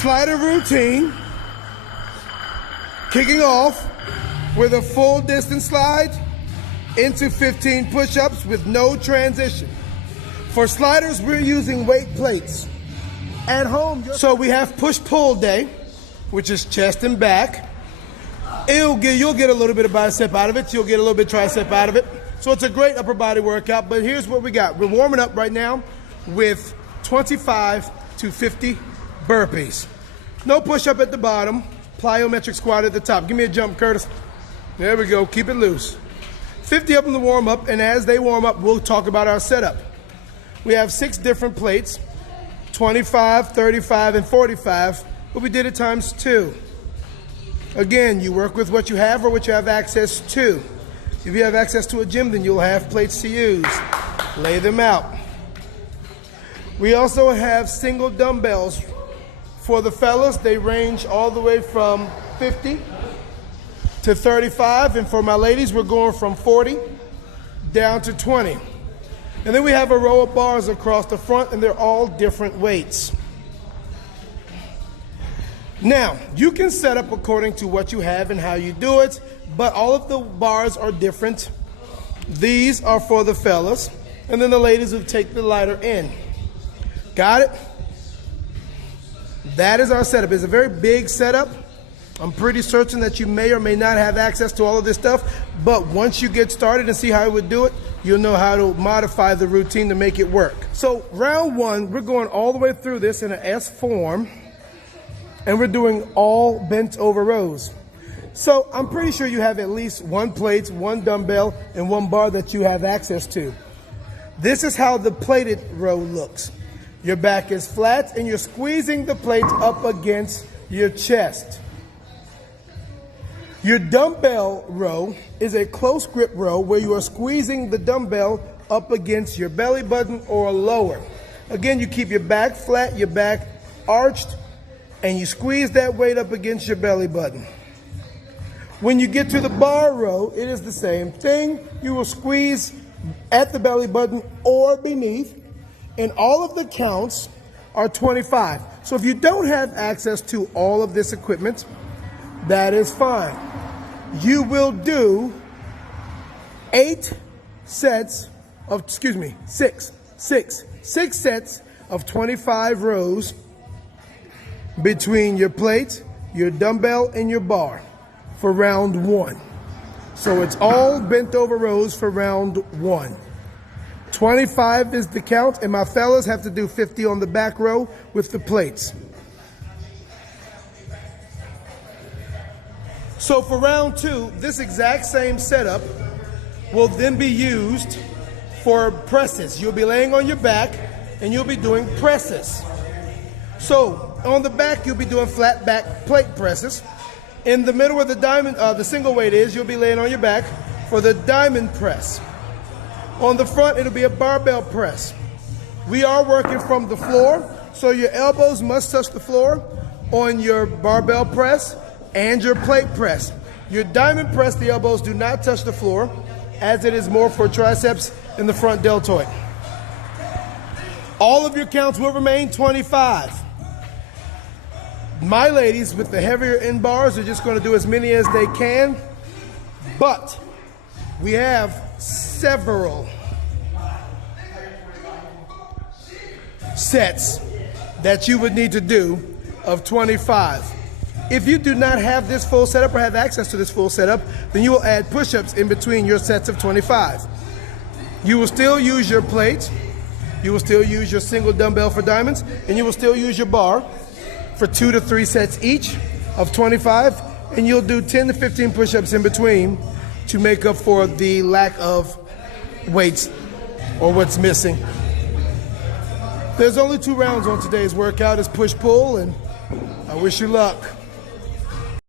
Slider routine, kicking off with a full distance slide into 15 push-ups with no transition. For sliders, we're using weight plates. At home, so we have push-pull day, which is chest and back. You'll get a little bit of bicep out of it. You'll get a little bit of tricep out of it. So it's a great upper body workout, but here's what we got. We're warming up right now with 25 to 50 burpees. No push-up at the bottom, plyometric squat at the top. Give me a jump, Curtis. There we go, keep it loose. 50 of them to warm up, and as they warm up, we'll talk about our setup. We have 6 different plates, 25, 35, and 45, but we did it times 2. Again, you work with what you have or what you have access to. If you have access to a gym, then you'll have plates to use. Lay them out. We also have single dumbbells. For the fellas, they range all the way from 50 to 35, and for my ladies, we're going from 40 down to 20. And then we have a row of bars across the front, and they're all different weights. Now, you can set up according to what you have and how you do it, but all of the bars are different. These are for the fellas, and then the ladies will take the lighter in. Got it? That is our setup. It's a very big setup. I'm pretty certain that you may or may not have access to all of this stuff, but once you get started and see how I would do it, you'll know how to modify the routine to make it work. So round 1, we're going all the way through this in an S form, and we're doing all bent over rows. So I'm pretty sure you have at least 1 plate, 1 dumbbell, and 1 bar that you have access to. This is how the plated row looks. Your back is flat and you're squeezing the plate up against your chest. Your dumbbell row is a close grip row where you are squeezing the dumbbell up against your belly button or lower. Again, you keep your back flat, your back arched, and you squeeze that weight up against your belly button. When you get to the bar row, it is the same thing. You will squeeze at the belly button or beneath, and all of the counts are 25. So if you don't have access to all of this equipment, that is fine. You will do 6 sets of 25 rows between your plate, your dumbbell, and your bar for round 1. So it's all bent over rows for round 1. 25 is the count, and my fellas have to do 50 on the back row with the plates. So for round 2, this exact same setup will then be used for presses. You'll be laying on your back and you'll be doing presses. So on the back, you'll be doing flat back plate presses. In the middle where the diamond, the single weight is, you'll be laying on your back for the diamond press. On the front, it'll be a barbell press. We are working from the floor, so your elbows must touch the floor on your barbell press and your plate press. Your diamond press, the elbows do not touch the floor, as it is more for triceps and the front deltoid. All of your counts will remain 25. My ladies with the heavier end bars are just going to do as many as they can, but we have several sets that you would need to do of 25. If you do not have this full setup or have access to this full setup, then you will add push-ups in between your sets of 25. You will still use your plate, you will still use your single dumbbell for diamonds, and you will still use your bar for 2 to 3 sets each of 25, and you'll do 10 to 15 push-ups in between to make up for the lack of weights or what's missing. There's only 2 rounds on today's workout. It's push-pull, and I wish you luck.